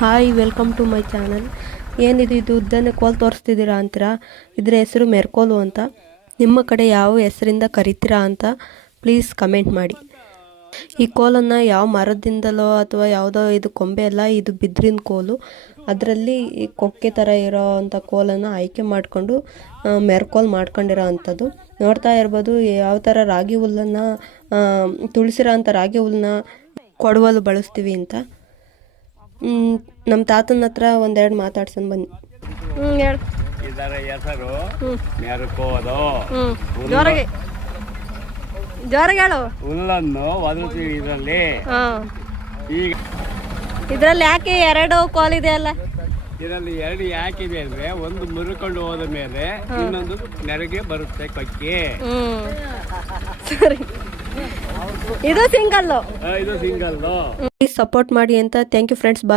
Hi welcome to my channel. ಏನಿದು ಇದು ಉದ್ದನೆ ಕೋಲ್ ತೋರಿಸ್ತಿದ್ದೀರಾ ಅಂತೀರಾ? ಇದರ ಹೆಸರು ಮೆರ್ಕೋಲು ಅಂತ. ನಿಮ್ಮ ಕಡೆ ಯಾವ ಹೆಸರಿಂದ ಕರಿತೀರಾ ಅಂತ ಪ್ಲೀಸ್ ಕಮೆಂಟ್ ಮಾಡಿ. ಈ ಕೋಲನ್ನು ಯಾವ ಮರದಿಂದಲೋ ಅಥವಾ ಯಾವುದೋ ಇದು ಕೊಂಬೆ ಅಲ್ಲ, ಇದು ಬಿದಿರಿನ ಕೋಲು. ಅದರಲ್ಲಿ ಕೊಕ್ಕೆ ಥರ ಇರೋ ಅಂಥ ಕೋಲನ್ನು ಆಯ್ಕೆ ಮಾಡಿಕೊಂಡು ಮೆರ್ಕೋಲು ಮಾಡ್ಕೊಂಡಿರೋ ಅಂಥದ್ದು. ನೋಡ್ತಾ ಇರ್ಬೋದು ಯಾವ ಥರ ರಾಗಿ ಹುಲ್ಲನ್ನು ತುಳಿಸಿರೋ ಅಂಥ ರಾಗಿ ಹುಲ್ಲನ್ನ ಕೊಡವಲು ಬಳಸ್ತೀವಿ ಅಂತ. ನಮ್ಮ ತಾತನ ಹತ್ರ ಒಂದೆರಡು ಮಾತಾಡ್ಸೋಣ ಬನ್ನಿ. ಹೇಳು. ಇದರ ಹೆಸರು ಮೆರ್ಕೋಲು. ಜೋರಾಗಿ ಹೇಳು. ಹುಲ್ಲನ್ನು ಒದರುತ್ತೀವಿ ಇದರಲ್ಲಿ. ಈಗ ಇದರಲ್ಲಿ ಯಾಕೆ ಎರಡು ಕೋಲಿದೆ ಅಲ್ಲ? ಇದರಲ್ಲಿ ಎರಡು ಯಾಕಿದೆ ಅಂದ್ರೆ, ಒಂದು ಮುರಿಕೊಂಡು ಹೋದ ಮೇಲೆ ಇನ್ನೊಂದು ನೆರಗೆ ಬರುತ್ತೆ ಕೊಕ್ಕೆ. ಸರಿ, ಇದು ಸಿಂಗಲ್ಲು. ಇದು ಸಿಂಗಲ್ಲು. ಸಪೋರ್ಟ್ ಮಾಡಿ ಅಂತ. Thank you friends. ಬಾಯ್.